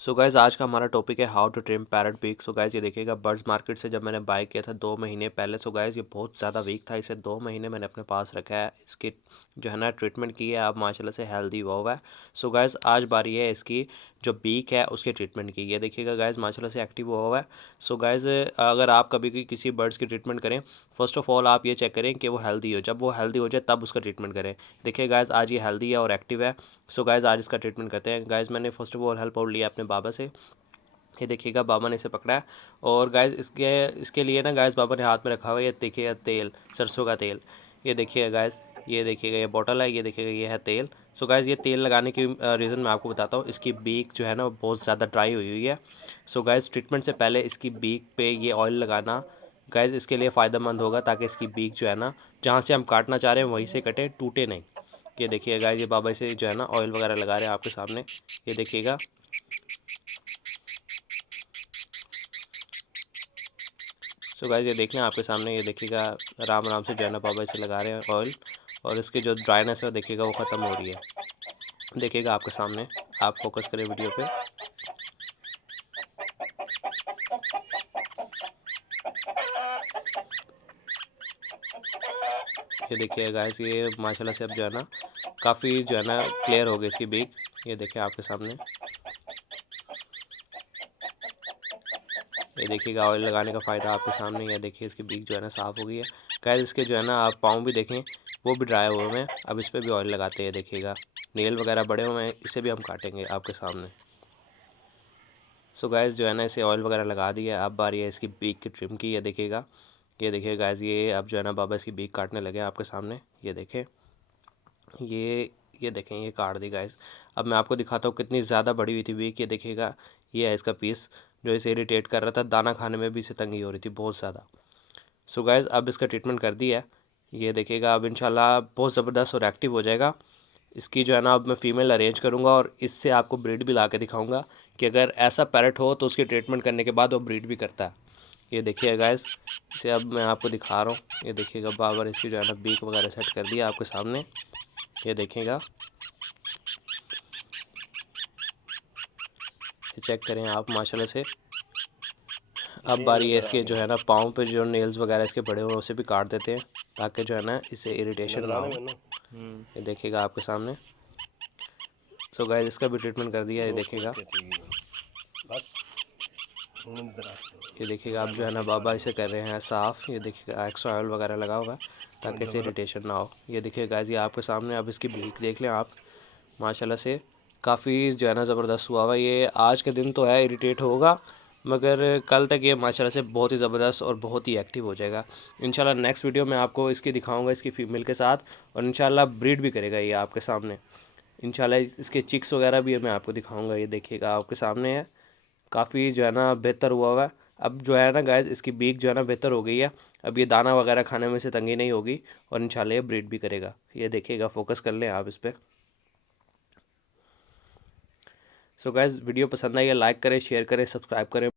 So guys आज का हमारा टॉपिक है how to trim parrot beak. So guys ये देखिएगा बर्ड्स मार्केट से जब मैंने बाय किया था 2 महीने पहले। सो गाइज़ ये बहुत ज़्यादा वीक था, इसे 2 महीने मैंने अपने पास रखा है। इसकी जो है ना ट्रीटमेंट की है, अब माशाल्लाह से हेल्दी हुआ हुआ है। सो गाइज़ आज बारी है इसकी जो बीक है उसके ट्रीटमेंट की। ये देखिएगा गाइज़ माशाल्लाह से एक्टिव हुआ हुआ है। सो गाइज़ अगर आप कभी भी किसी बर्ड्स की ट्रीटमेंट करें, फर्स्ट ऑफ ऑल आप ये चेक करें कि वो हेल्दी हो। जब वो हेल्दी हो जाए तब उसका ट्रीटमेंट करें। देखिए गाइज़ आज ये हेल्दी है और एक्टिव है। सो गाइज़ आज इसका ट्रीटमेंट करते हैं। गाइज़ मैंने फर्स्ट ऑफ ऑल हेल्प और लिया अपने बाबा से। ये देखिएगा बाबा ने इसे पकड़ा है और गाइज़ इसके लिए ना गाइज़ बाबा ने हाथ में रखा हुआ है, ये देखिएगा तेल, सरसों का तेल। ये देखिएगा गाइज़, ये देखिएगा ये बॉटल है, ये देखिएगा ये है तेल। सो गाइज़ ये तेल लगाने की रीज़न मैं आपको बताता हूँ। इसकी बीक जो है ना वो बहुत ज़्यादा ड्राई हुई हुई है। सो गाइज़ ट्रीटमेंट से पहले इसकी बीक पे ये ऑयल लगाना गाइज़ इसके लिए फ़ायदेमंद होगा, ताकि इसकी बीक जो है ना जहाँ से हम काटना चाह रहे हैं वहीं से कटे, टूटे नहीं। ये देखिए गाइज़ ये बाबा इसे जो है ना ऑयल वगैरह लगा रहे हैं आपके सामने। ये देखिएगा। सो गाइस ये देखें आपके सामने, ये देखिएगा आराम आराम से जो है ना बाबा इसे लगा रहे हैं ऑयल, और इसकी जो ड्राइनेस है देखिएगा वो ख़त्म हो रही है। देखिएगा आपके सामने, आप फोकस करें वीडियो पे। ये देखिए गाइस ये माशाल्लाह से अब जो है ना काफ़ी जो है ना क्लियर हो गई इसकी बीक। ये देखिए आपके सामने, ये देखिएगा ऑयल लगाने का फ़ायदा आपके सामने। ये देखिए इसकी बीक जो है ना साफ़ हो गई है। गाइस इसके जो है ना आप पाँव भी देखें, वो भी ड्राई हुए हैं। अब इस पर भी ऑयल लगाते हैं। देखिएगा नेल वगैरह बड़े हुए हैं, इसे भी हम काटेंगे आपके सामने। सो गाइस जो है ना इसे ऑयल वगैरह लगा दिया। अब बारी है इसकी बीक की ट्रिम की। ये देखिएगा, ये देखिए गाइस ये अब जो है ना बाबा इसकी बीक काटने लगे हैं आपके सामने। ये देखें, ये देखें ये काट दी गाइस। अब मैं आपको दिखाता हूँ कितनी ज़्यादा बड़ी हुई थी बीक। ये देखिएगा, ये है इसका पीस जो इसे इरिटेट कर रहा था। दाना खाने में भी इसे तंगी हो रही थी बहुत ज़्यादा। सो गाइस अब इसका ट्रीटमेंट कर दिया है। ये देखिएगा अब इंशाल्लाह बहुत ज़बरदस्त और एक्टिव हो जाएगा। इसकी जो है ना अब मैं फ़ीमेल अरेंज करूँगा और इससे आपको ब्रीड भी ला के दिखाऊँगा कि अगर ऐसा पैरट हो तो उसकी ट्रीटमेंट करने के बाद वो ब्रीड भी करता है। ये देखिए गाइस, इसे अब मैं आपको दिखा रहा हूँ। ये देखिएगा बाबर इसकी जो है ना बीक वगैरह सेट कर दिया आपके सामने। ये देखिएगा, ये चेक करें आप माशाल्लाह से। अब बारी है इसके जो है ना पाँव पे जो नेल्स वगैरह इसके बड़े हुए उसे भी काट देते हैं, ताकि जो है ना इसे इरिटेशन ना हो। ये देखिएगा आपके सामने। सो गाइस इसका भी ट्रीटमेंट कर दिया। ये देखिएगा, ये देखिएगा आप जो है ना बाबा इसे कर रहे हैं साफ़। ये देखिएगा एक्स्ट्रा ऑयल वगैरह लगा हुआ है ताकि इसे इरिटेशन ना हो। ये देखिए गाइस ये आपके सामने। अब इसकी बीक देख लें आप, माशाल्लाह से काफ़ी जो है ना ज़बरदस्त हुआ हुआ। ये आज के दिन तो है इरिटेट होगा, मगर कल तक ये माशाल्लाह से बहुत ही ज़बरदस्त और बहुत ही एक्टिव हो जाएगा। इंशाल्लाह नेक्स्ट वीडियो में आपको इसकी दिखाऊंगा इसकी फ़ीमेल के साथ, और इंशाल्लाह ब्रीड भी करेगा ये आपके सामने। इंशाल्लाह इसके चिक्स वगैरह भी मैं आपको दिखाऊंगा। ये देखिएगा आपके सामने है, काफ़ी जो है ना बेहतर हुआ हुआ है। अब जो है ना गाइस इसकी बीक जो है ना बेहतर हो गई है। अब ये दाना वगैरह खाने में से तंगी नहीं होगी, और इंशाल्लाह ये ब्रीड भी करेगा। ये देखिएगा, फोकस कर लें आप इस पर। सो गाइस वीडियो पसंद आई है लाइक करें, शेयर करें, सब्सक्राइब करें।